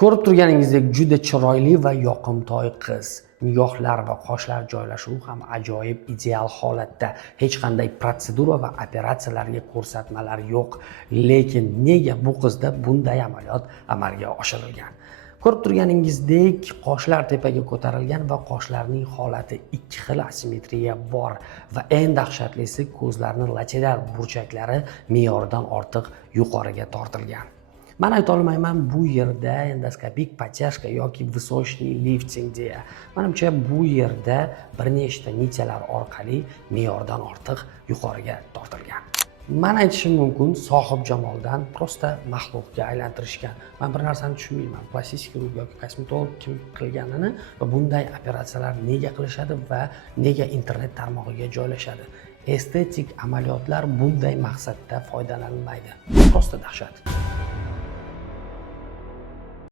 Ko'rib turganingizdek juda chiroyli va yoqimtoy qiz. Nigohlar va qoshlar joylashuvi ham ajoyib ideal holatda. Hech qanday protsedura va operatsiyalarga ko'rsatmalar yo'q. Lekin nega bu qizda bunday amaliyot amalga oshirilgan? Ko'rib turganingizdek qoshlar tepaga ko'tarilgan va qoshlarning holati ikki xil asimetriya bor va eng dahshatlisi ko'zlarning lateral burchaklari me'yordan ortiq yuqoriga tortilgan. Men ayta olmayman bu yerda endoskopik potyashka yoki высочный lifting deya. Menimcha bu yerda bir nechta nitsalar orqali me'yordan ortiq yuqoriga tortilgan. Men aytishim mumkin, sohib jamoldan prosta maxluqga aylantirishgan. Men bir narsani tushunmayman. Plastik xirurg yoki kosmetolog kim qilganini va bunday operatsiyalar nega qilishadi va nega internet tarmog'iga joylashadi? Estetik amaliyotlar bunday maqsadda foydalanilmaydi. Prosta dahshat.